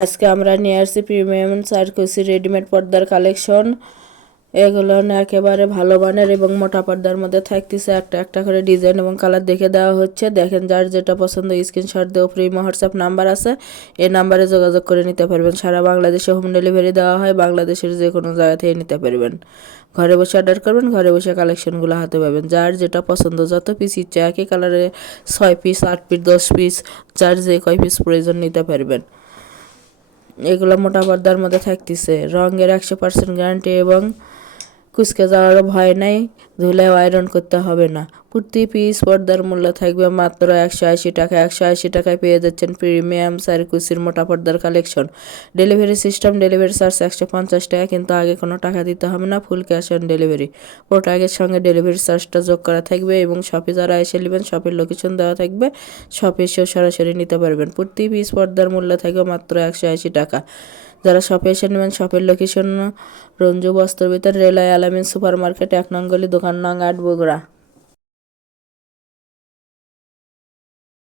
আজকে আমরা নিয়ে আসছি প্রিমিয়াম সার্কুসি রেডিমেড পর্দার কালেকশন। এগুলো একেবারে ভালো মানের এবং মোটা পর্দার মধ্যে থাকতেছে। একটা একটা করে ডিজাইন এবং কালার দেখে দেওয়া হচ্ছে। দেখেন, যার যেটা পছন্দ স্ক্রিনশট দিয়ে উপরে হোয়াটসঅ্যাপ নাম্বার আছে, এই নাম্বারে যোগাযোগ করে নিতে পারবেন। সারা বাংলাদেশে হোম ডেলিভারি দেওয়া হয়, বাংলাদেশের যে কোনো জায়গা থেকে নিতে পারবেন। ঘরে বসে অর্ডার করবেন, ঘরে বসে কালেকশনগুলো হাতে পাবেন। যার যেটা পছন্দ, যত পিস ইচ্ছে একই কালারে 6 পিস 8 পিস 10 পিস, যার যে কয় পিস প্রয়োজন নিতে পারবেন। এগুলো মোটা পর্দার মধ্যে থাকতেছে, রঙের 100% গ্যারান্টি এবং কুচকে যাওয়ারও ভয় নাই, ধুলেও আয়রন করতে হবে না। প্রতি পিস পর্দার মূল্য থাকবে মাত্র 180 টাকা। 180 টাকায় পেয়ে যাচ্ছেন প্রিমিয়াম সার্কুসির মোটা পর্দার collection. Delivery system, delivery charge 150 টাকা, কিন্তু আগে কোনো টাকা দিতে হবে না, ফুল ক্যাশ অন ডেলিভারি। প্রোডাক্টের সঙ্গে ডেলিভারি চার্জটা যোগ করা থাকবে এবং শপে যারা এসে নেবেন শপের লোকেশন দেওয়া থাকবে, শপে এসেও সরাসরি নিতে পারবেন। প্রতি পিস পর্দার মূল্য থাকবে মাত্র 180 টাকা। যারা শপে এসে নেবেন শপের লোকেশন রঞ্জু বস্ত্র বিতান, রেলওয়ে আলামিন সুপার মার্কেট, 1 নং গলি, দোকান নং 8, বগুড়া।